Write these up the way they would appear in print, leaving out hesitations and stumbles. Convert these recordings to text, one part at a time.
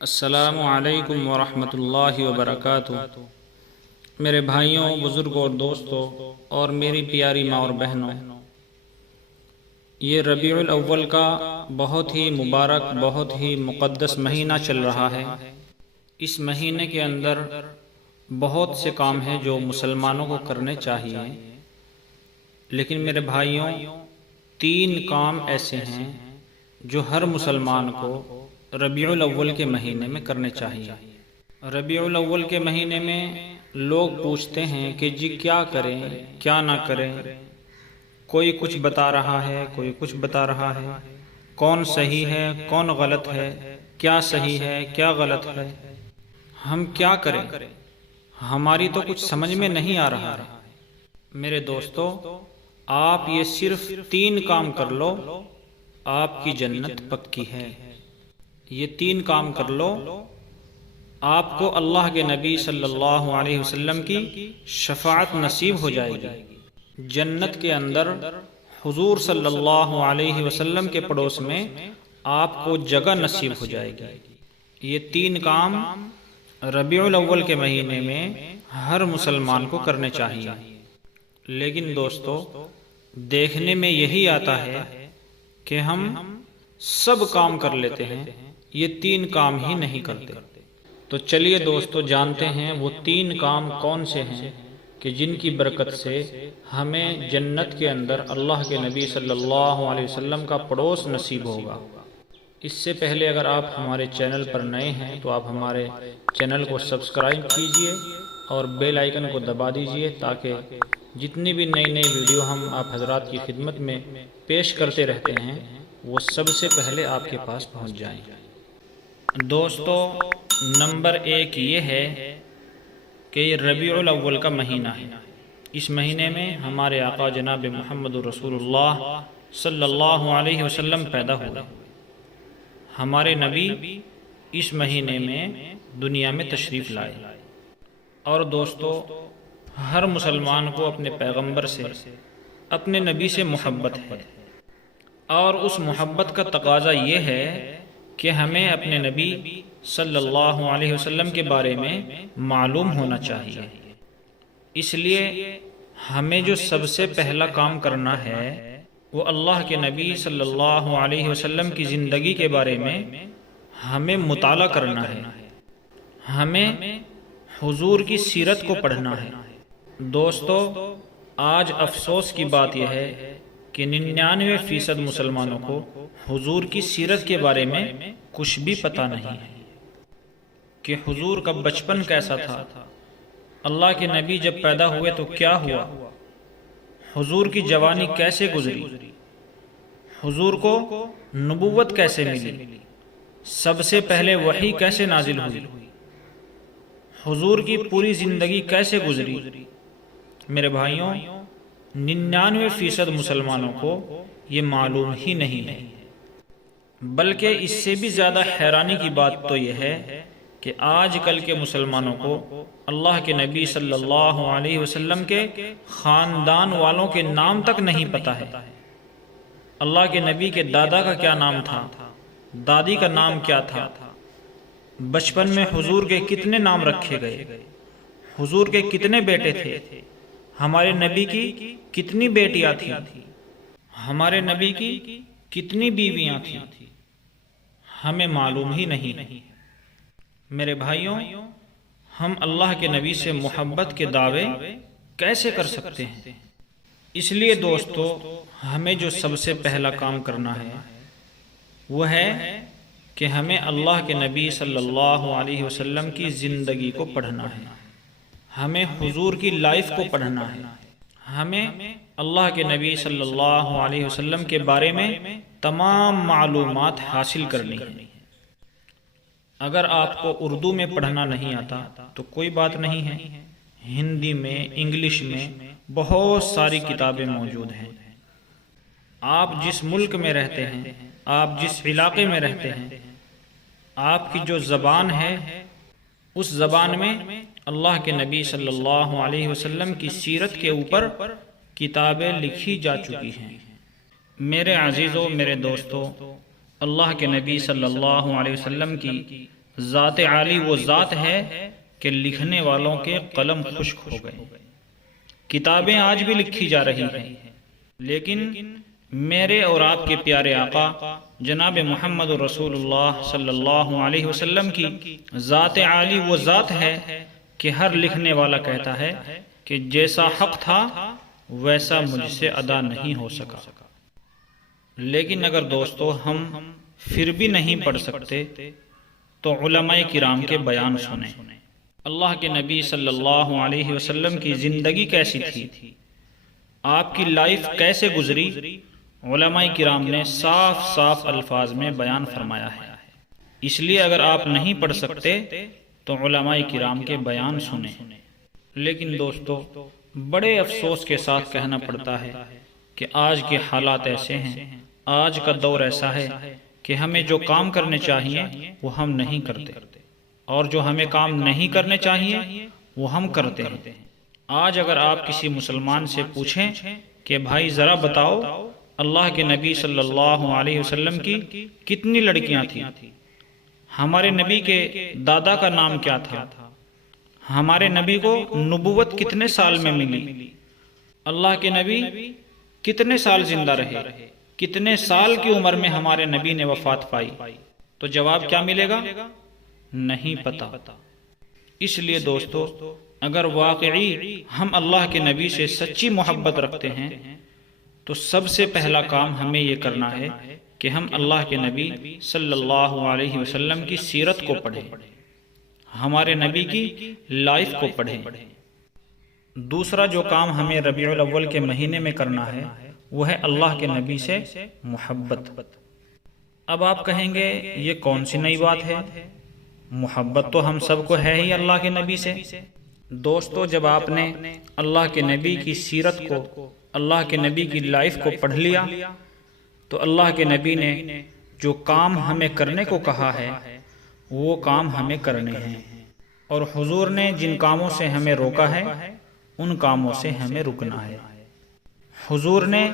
السلام علیکم ورحمۃ اللہ وبرکاتہ۔ میرے بھائیوں، بزرگوں اور دوستوں اور میری پیاری ماں اور بہنوں، یہ ربیع الاول کا بہت ہی مبارک، بہت ہی مقدس مہینہ چل رہا ہے۔ اس مہینے کے اندر بہت سے کام ہیں جو مسلمانوں کو کرنے چاہیے، لیکن میرے بھائیوں، 3 کام ایسے ہیں جو ہر مسلمان کو ربیع الاول کے مہینے میں کرنے چاہیے۔ ربیع الاول کے مہینے میں لوگ پوچھتے ہیں کہ جی کیا کریں کیا نہ کریں، کوئی کچھ بتا رہا ہے، کوئی کچھ بتا رہا ہے، کون صحیح ہے کون غلط ہے، کیا صحیح ہے کیا غلط ہے، ہم کیا کریں، ہماری تو کچھ سمجھ میں نہیں آ رہا ہے۔ میرے دوستو، آپ یہ صرف 3 کام کر لو، آپ کی جنت پکی ہے۔ یہ 3 کام کر لو، آپ کو اللہ کے نبی صلی اللہ علیہ وسلم کی شفاعت نصیب ہو جائے گی۔ جنت کے اندر حضور صلی اللہ علیہ وسلم کے پڑوس میں آپ کو جگہ نصیب ہو جائے گی۔ یہ 3 کام ربیع الاول کے مہینے میں ہر مسلمان کو کرنے چاہیے، لیکن دوستو، دیکھنے میں یہی آتا ہے کہ ہم سب کام کر لیتے ہیں، یہ 3 کام ہی نہیں کرتے۔ تو چلیے دوستو، جانتے ہیں وہ 3 کام کون سے ہیں کہ جن کی برکت سے ہمیں جنت کے اندر اللہ کے نبی صلی اللہ علیہ وسلم کا پڑوس نصیب ہوگا۔ اس سے پہلے اگر آپ ہمارے چینل پر نئے ہیں تو آپ ہمارے چینل کو سبسکرائب کیجئے اور بیل آئیکن کو دبا دیجئے، تاکہ جتنی بھی نئی ویڈیو ہم آپ حضرات کی خدمت میں پیش کرتے رہتے ہیں وہ سب سے پہلے آپ کے پاس پہنچ جائیں۔ دوستو، نمبر 1 یہ ہے کہ یہ ربیع الاول کا مہینہ ہے۔ اس مہینے میں ہمارے آقا جناب محمد رسول اللہ صلی اللہ علیہ وسلم پیدا ہوئے۔ ہمارے نبی اس مہینے میں دنیا میں تشریف لائے، اور دوستو، ہر مسلمان کو اپنے پیغمبر سے، اپنے نبی سے محبت ہے، اور اس محبت کا تقاضا یہ ہے کہ ہمیں اپنے نبی صلی اللہ علیہ وسلم کے بارے میں معلوم ہونا چاہیے۔ اس لیے ہمیں جو سب سے پہلا کام کرنا ہے وہ اللہ کے نبی صلی اللہ علیہ وسلم کی زندگی کے بارے میں ہمیں مطالعہ کرنا ہے، ہمیں حضور کی سیرت کو پڑھنا ہے۔ دوستو، آج افسوس کی بات یہ ہے کہ 99% مسلمانوں کو حضور کی سیرت کے بارے میں کچھ بھی پتہ نہیں ہے کہ حضور کا بچپن کیسا تھا، اللہ کے نبی جب پیدا ہوئے تو کیا ہوا، حضور کی جوانی کیسے گزری، حضور کو نبوت کیسے ملی، سب سے پہلے وحی کیسے نازل ہوئی، حضور کی پوری زندگی کیسے گزری۔ میرے بھائیوں، 99% مسلمانوں کو یہ معلوم ہی نہیں ہے۔ بلکہ اس سے بھی زیادہ حیرانی کی بات تو یہ ہے کہ آج کل کے مسلمانوں کو اللہ کے نبی صلی اللہ علیہ وسلم کے خاندان والوں کے نام تک نہیں پتہ ہے۔ اللہ کے نبی کے دادا کا کیا نام تھا، دادی کا نام کیا تھا، بچپن میں حضور کے کتنے نام رکھے گئے، حضور کے کتنے بیٹے تھے، ہمارے نبی کی کتنی بیٹیاں تھیں، ہمارے نبی کی کتنی بیویاں تھیں، ہمیں معلوم ہی نہیں۔ میرے بھائیوں، ہم اللہ کے نبی سے محبت کے دعوے کیسے کر سکتے ہیں؟ اس لیے دوستو، ہمیں جو سب سے پہلا کام کرنا ہے وہ ہے کہ ہمیں اللہ کے نبی صلی اللہ علیہ وسلم کی زندگی کو پڑھنا ہے، ہمیں حضور کی لائف کو پڑھنا ہے، ہمیں اللہ کے نبی صلی اللہ علیہ وسلم کے بارے میں تمام معلومات حاصل کرنی ہے۔ اگر آپ کو اردو میں پڑھنا نہیں آتا تو کوئی بات نہیں ہے، ہندی میں، انگلش میں بہت ساری کتابیں موجود ہیں۔ آپ جس ملک میں رہتے ہیں، آپ جس علاقے میں رہتے ہیں، آپ کی جو زبان ہے اس زبان میں اللہ کے نبی صلی اللہ علیہ وسلم کی سیرت کے اوپر کتابیں لکھی جا چکی ہیں۔ میرے عزیزوں، میرے دوستوں، اللہ کے نبی صلی اللہ علیہ وسلم کی ذات عالی وہ ذات ہے کہ لکھنے والوں کے قلم خشک ہو گئے۔ کتابیں آج بھی لکھی جا رہی ہیں، لیکن میرے اور آپ کے پیارے آقا جناب محمد رسول اللہ صلی اللہ علیہ وسلم کی ذات عالی وہ ذات ہے کہ ہر لکھنے والا کہتا ہے کہ جیسا حق تھا ویسا مجھ سے ادا نہیں ہو سکا۔ لیکن اگر دوستو ہم پھر بھی نہیں پڑھ سکتے تو علماء کرام کے بیان سنیں۔ اللہ کے نبی صلی اللہ علیہ وسلم کی زندگی کیسی تھی، آپ کی لائف کیسے گزری، علماء کرام نے صاف صاف الفاظ میں بیان فرمایا ہے۔ اس لیے اگر آپ نہیں پڑھ سکتے تو علماء کرام کے بیان سنیں۔ لیکن دوستو بڑے افسوس کے ساتھ کہنا پڑتا ہے کہ آج کے حالات ایسے ہیں، آج کا دور ایسا ہے کہ ہمیں جو کام کرنے چاہیے وہ ہم نہیں کرتے، اور جو ہمیں کام نہیں کرنے چاہیے وہ ہم کرتے ہیں۔ آج اگر آپ کسی مسلمان سے پوچھیں کہ بھائی ذرا بتاؤ اللہ کے نبی صلی اللہ علیہ وسلم کی کتنی لڑکیاں تھیں، ہمارے نبی کے دادا کا نام کیا تھا، ہمارے نبی کو نبوت کتنے سال میں ملی، اللہ کے نبی کتنے سال زندہ رہے، کتنے سال کی عمر میں ہمارے نبی نے وفات پائی، تو جواب کیا ملے گا؟ نہیں پتا۔ اس لیے دوستو اگر واقعی ہم اللہ کے نبی سے سچی محبت رکھتے ہیں تو سب سے پہلا کام ہمیں یہ کرنا ہے کہ ہم اللہ کے نبی صلی اللہ علیہ وسلم کی سیرت کو پڑھیں، ہمارے نبی کی لائف کو پڑھیں۔ دوسرا جو کام ہمیں ربیع الاول کے مہینے میں کرنا ہے وہ ہے اللہ کے نبی سے محبت۔ اب آپ کہیں گے یہ کون سی نئی بات ہے، محبت تو ہم سب کو ہے ہی اللہ کے نبی سے۔ دوستو جب آپ نے اللہ کے نبی کی سیرت کو، اللہ کے نبی کی لائف کو پڑھ لیا تو اللہ کے نبی نے جو کام ہمیں کرنے کو کہا ہے وہ کام ہمیں کرنے ہیں، اور حضور نے جن کاموں سے ہمیں روکا ہے ان کاموں سے ہمیں رکنا ہے۔ حضور نے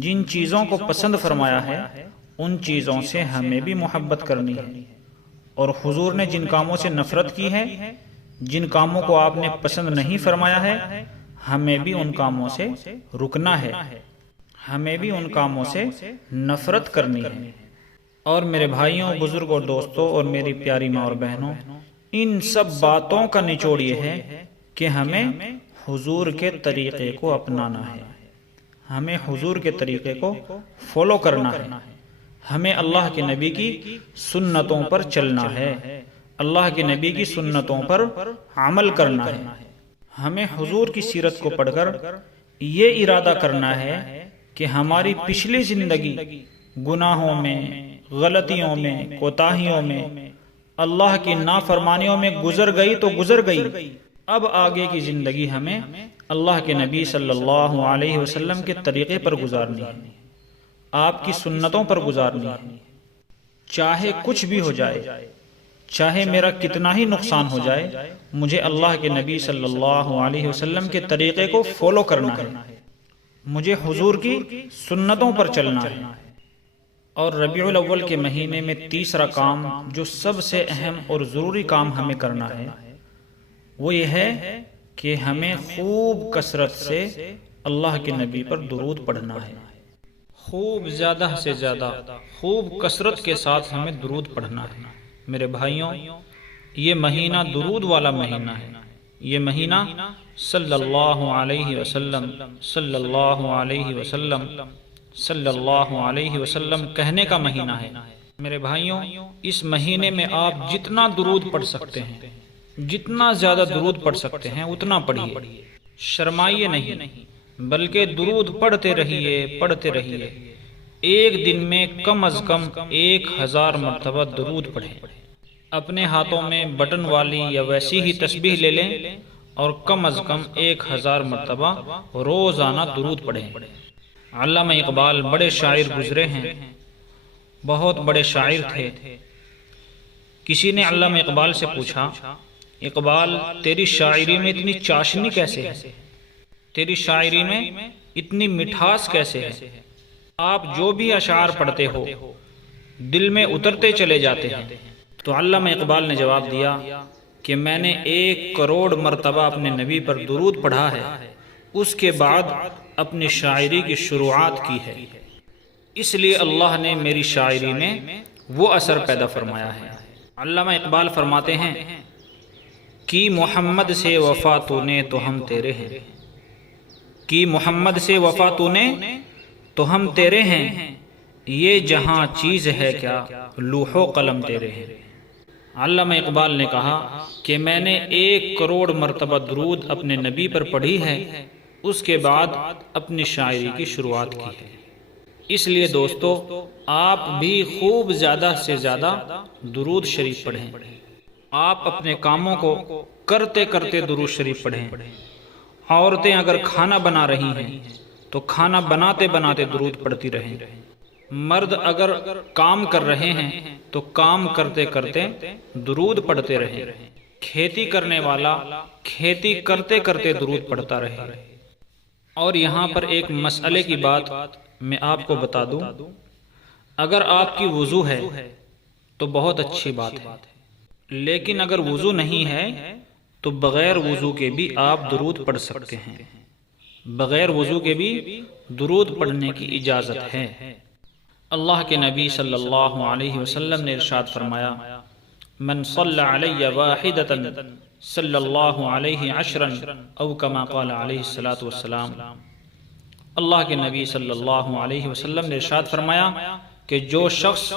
جن چیزوں کو پسند فرمایا ہے ان چیزوں سے ہمیں بھی محبت کرنی ہے، اور حضور نے جن کاموں سے نفرت کی ہے، جن کاموں کو آپ نے پسند نہیں فرمایا ہے، ہمیں بھی ان کاموں سے رکنا ہے، ہمیں بھی ان کاموں سے نفرت کرنی ہے۔ اور میرے بھائیوں، بزرگوں، دوستوں اور میری پیاری ماں اور بہنوں، ان سب باتوں کا نچوڑ یہ ہے کہ ہمیں حضور کے طریقے کو اپنانا ہے، ہمیں حضور کے طریقے کو فالو کرنا ہے، ہمیں اللہ کے نبی کی سنتوں پر چلنا ہے، اللہ کے نبی کی سنتوں پر عمل کرنا ہے۔ ہمیں حضور کی سیرت کو پڑھ کر یہ ارادہ کرنا ہے کہ ہماری پچھلی زندگی گناہوں میں، غلطیوں میں، کوتاہیوں میں، اللہ کی نافرمانیوں میں گزر گئی تو گزر گئی، اب آگے کی زندگی ہمیں اللہ کے نبی صلی اللہ علیہ وسلم کے طریقے پر گزارنی ہے، آپ کی سنتوں پر گزارنی ہے، چاہے کچھ بھی ہو جائے، چاہے میرا کتنا ہی نقصان ہو جائے، مجھے اللہ کے نبی صلی اللہ علیہ وسلم کے طریقے کو فالو کرنا ہے، مجھے حضور کی سنتوں پر چلنا ہے۔ اور ربیع الاول کے مہینے میں تیسرا کام جو سب سے اہم اور ضروری کام ہمیں کرنا ہے وہ یہ ہے کہ ہمیں خوب کثرت سے اللہ کے نبی پر درود پڑھنا ہے، خوب زیادہ سے زیادہ، خوب کثرت کے ساتھ ہمیں درود پڑھنا ہے۔ میرے بھائیوں، یہ مہینہ درود والا مہینہ ہے، یہ مہینہ صلی اللہ علیہ وسلم، صلی اللہ علیہ وسلم، صلی اللہ علیہ وسلم کہنے کا مہینہ ہے۔ میرے بھائیوں، اس مہینے میں آپ جتنا درود پڑھ سکتے ہیں، جتنا زیادہ درود پڑھ سکتے ہیں اتنا پڑھیے، شرمائیے نہیں، بلکہ درود پڑھتے رہیے، پڑھتے رہیے۔ ایک دن میں کم از کم 1000 مرتبہ درود پڑھیں۔ اپنے ہاتھوں میں بٹن والی یا ویسی ہی تسبیح لے لیں اور کم از کم 1000 مرتبہ روزانہ درود پڑھیں۔ علامہ اقبال بڑے شاعر گزرے ہیں، بہت بڑے شاعر تھے۔ کسی نے علامہ اقبال سے پوچھا، اقبال تیری شاعری میں اتنی چاشنی کیسے ہے، تیری شاعری میں اتنی مٹھاس کیسے ہے، آپ جو بھی اشعار پڑھتے ہو دل میں اترتے چلے جاتے ہیں، تو علامہ اقبال نے جواب دیا کہ میں نے 1 کروڑ مرتبہ اپنے نبی پر درود پڑھا ہے، اس کے بعد اپنی شاعری کی شروعات کی ہے، اس لیے اللہ نے میری شاعری میں وہ اثر پیدا فرمایا ہے۔ علامہ اقبال فرماتے ہیں کہ محمد سے وفا تو نے تو ہم تیرے ہیں، کہ محمد سے وفا تو نے تو ہم تیرے ہیں، یہ جہاں چیز ہے کیا لوح و قلم تیرے ہیں۔ علامہ اقبال نے کہا کہ میں نے 1 کروڑ مرتبہ درود اپنے نبی پر پڑھی ہے، اس کے بعد اپنی شاعری کی شروعات کی ہے۔ اس لیے دوستو آپ بھی خوب زیادہ سے زیادہ درود شریف پڑھیں۔ آپ اپنے کاموں کو کرتے کرتے درود شریف پڑھیں۔ عورتیں اگر کھانا بنا رہی ہیں تو کھانا بناتے بناتے درود پڑھتی رہیں۔ مرد اگر کام کر رہے ہیں تو کام کرتے کرتے درود پڑھتے رہیں۔ کھیتی کرنے والا کھیتی کرتے کرتے درود پڑھتا رہے۔ اور یہاں پر ایک مسئلے کی بات میں آپ کو بتا دوں، اگر آپ کی وضو ہے تو بہت اچھی بات ہے، لیکن اگر وضو نہیں ہے تو بغیر وضو کے بھی آپ درود پڑھ سکتے ہیں۔ بغیر وضو کے بھی درود پڑھنے کی اجازت ہے۔ اللہ کے نبی صلی اللہ علیہ وسلم نے ارشاد فرمایا، من صلی علی واحدۃ صلی اللہ علیہ عشرا او کما قال علیہ الصلاۃ والسلام۔ اللہ کے نبی صلی اللہ علیہ وسلم نے ارشاد فرمایا کہ جو شخص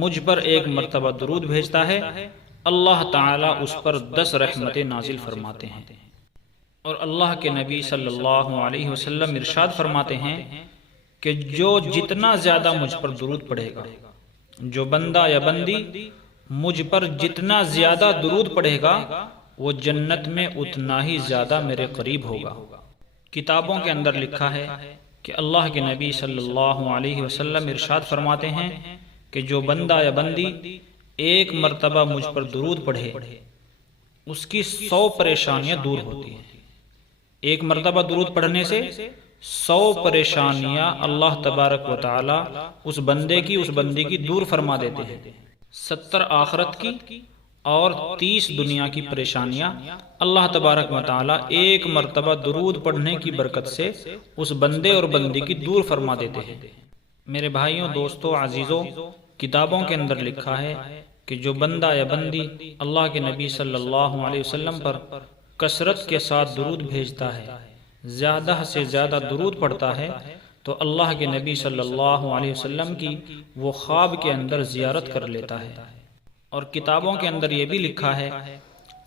مجھ پر 1 مرتبہ درود بھیجتا ہے اللہ تعالیٰ اس پر 10 رحمتیں نازل فرماتے ہیں۔ اور اللہ کے نبی صلی اللہ علیہ وسلم ارشاد فرماتے ہیں کہ جو جتنا زیادہ مجھ پر درود پڑھے گا، جو بندہ یا بندی مجھ پر جتنا زیادہ درود پڑھے گا وہ جنت میں اتنا ہی زیادہ میرے قریب ہوگا۔ کتابوں کے اندر لکھا ہے کہ اللہ کے نبی صلی اللہ علیہ وسلم ارشاد فرماتے ہیں کہ جو بندہ یا بندی 1 مرتبہ مجھ پر درود پڑھے اس کی 100 پریشانیاں دور ہوتی ہیں۔ 1 مرتبہ درود پڑھنے سے 100 پریشانیاں اللہ تبارک و تعالی اس بندے کی دور فرما دیتے ہیں۔ 70 آخرت کی اور 30 دنیا کی پریشانیاں اللہ تبارک و تعالی 1 مرتبہ درود پڑھنے کی برکت سے اس بندے اور بندی کی دور فرما دیتے ہیں۔ میرے بھائیوں، دوستوں، عزیزوں، کتابوں کے اندر لکھا ہے کہ جو بندہ یا بندی اللہ کے نبی صلی اللہ علیہ وسلم پر کثرت کے ساتھ درود بھیجتا ہے، زیادہ سے زیادہ درود پڑھتا ہے، تو اللہ کے نبی صلی اللہ علیہ وسلم کی وہ خواب کے اندر زیارت کر لیتا ہے۔ اور کتابوں کے اندر یہ بھی لکھا ہے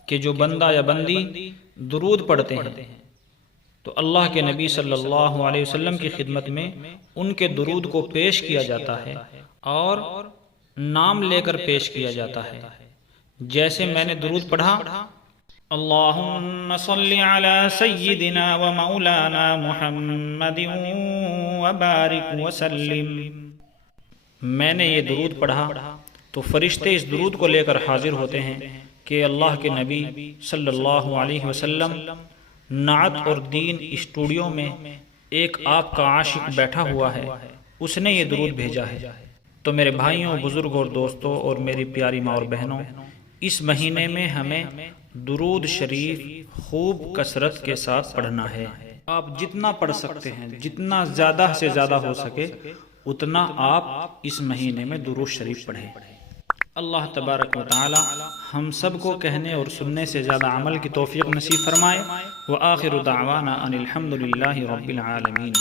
کہ جو بندہ یا بندی درود پڑھتے ہیں تو اللہ کے نبی صلی اللہ علیہ وسلم کی خدمت میں ان کے درود کو پیش کیا جاتا ہے اور نام لے کر پیش کیا جاتا ہے۔ جیسے میں نے درود پڑھا، اللہم صلی علی سیدنا و مولانا محمد وبارک وسلم، میں نے یہ درود پڑھا تو فرشتے اس درود کو لے کر حاضر ہوتے ہیں کہ اللہ کے نبی صلی اللہ علیہ وسلم نعت اور دین اسٹوڈیو میں ایک آپ کا عاشق بیٹھا ہوا ہے، اس نے یہ درود بھیجا ہے۔ تو میرے بھائیوں، بزرگوں اور دوستوں اور میری پیاری ماں اور بہنوں، اس مہینے میں ہمیں درود شریف خوب کثرت کے ساتھ پڑھنا ہے۔ آپ جتنا پڑھ سکتے ہیں، جتنا زیادہ سے زیادہ ہو سکے اتنا آپ اس مہینے میں درود شریف پڑھیں۔ اللہ تبارک و تعالی ہم سب کو کہنے اور سننے سے زیادہ عمل کی توفیق نصیب فرمائے۔ وآخر دعوانا ان الحمد للہ رب العالمین۔